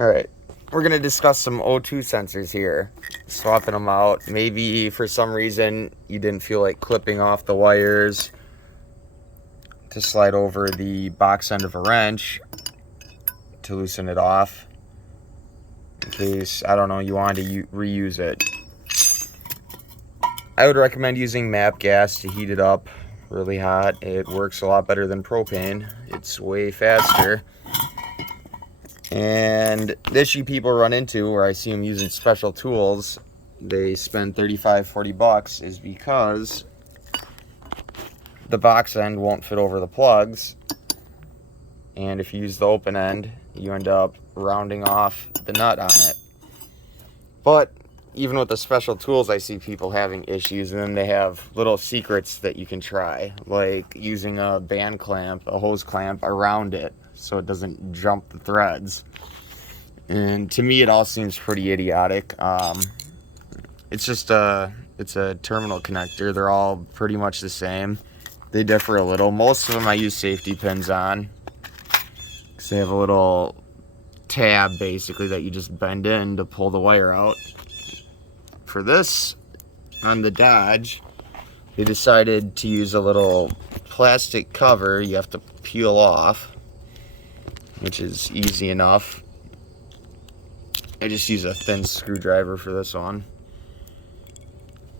Alright, we're going to discuss some O2 sensors here. Swapping them out. Maybe for some reason you didn't feel like clipping off the wires to slide over the box end of a wrench to loosen it off. In case, I don't know, you wanted to reuse it. I would recommend using MAP gas to heat it up really hot. It works a lot better than propane. It's way faster. And the issue people run into, where I see them using special tools, they spend $35-40, is because the box end won't fit over the plugs. And if you use the open end, you end up rounding off the nut on it. But even with the special tools, I see people having issues, and then they have little secrets that you can try, like using a band clamp, a hose clamp around it so it doesn't jump the threads. And to me, it all seems pretty idiotic. It's a terminal connector. They're all pretty much the same. They differ a little. Most of them I use safety pins on, because they have a little tab basically that you just bend in to pull the wire out. For this, on the Dodge, they decided to use a little plastic cover you have to peel off, which is easy enough. I just use a thin screwdriver for this one.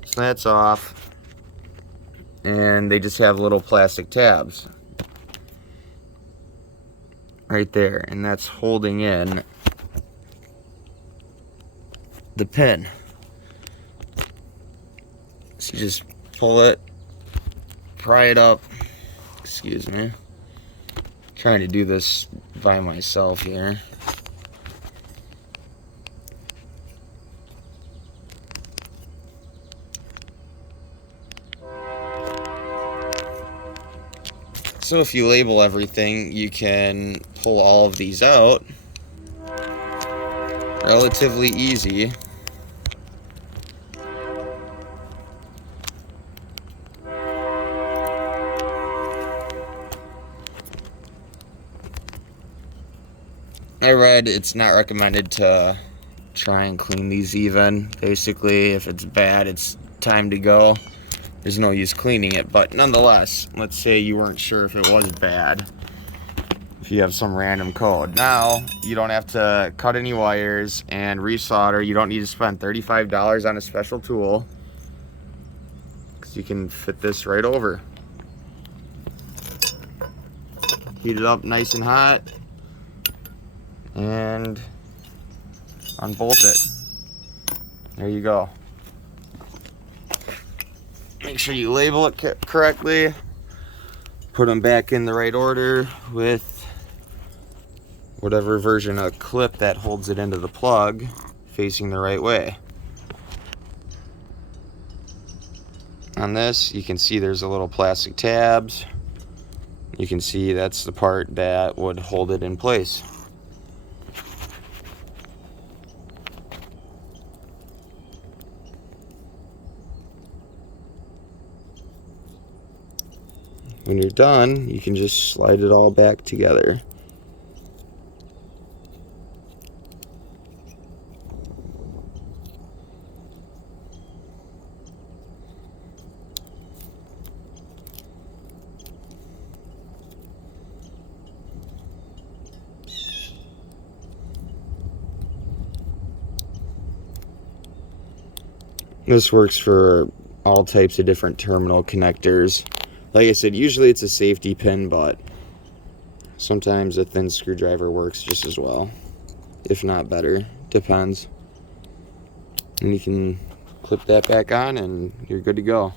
So that's off. And they just have little plastic tabs right there, and that's holding in the pin. So you just pull it, pry it up. Excuse me. Trying to do this by myself here. So if you label everything, you can pull all of these out relatively easy. I read it's not recommended to try and clean these even. Basically, if it's bad, it's time to go. There's no use cleaning it, but nonetheless, let's say you weren't sure if it was bad. If you have some random code. Now, you don't have to cut any wires and resolder. You don't need to spend $35 on a special tool, because you can fit this right over. Heat it up nice and hot, and unbolt it. There you go. Make sure you label it correctly. Put them back in the right order with whatever version of clip that holds it into the plug facing the right way. On this, you can see there's a little plastic tabs. You can see that's the part that would hold it in place. When you're done, you can just slide it all back together. This works for all types of different terminal connectors. Like I said, usually it's a safety pin, but sometimes a thin screwdriver works just as well, if not better. Depends. And you can clip that back on and you're good to go.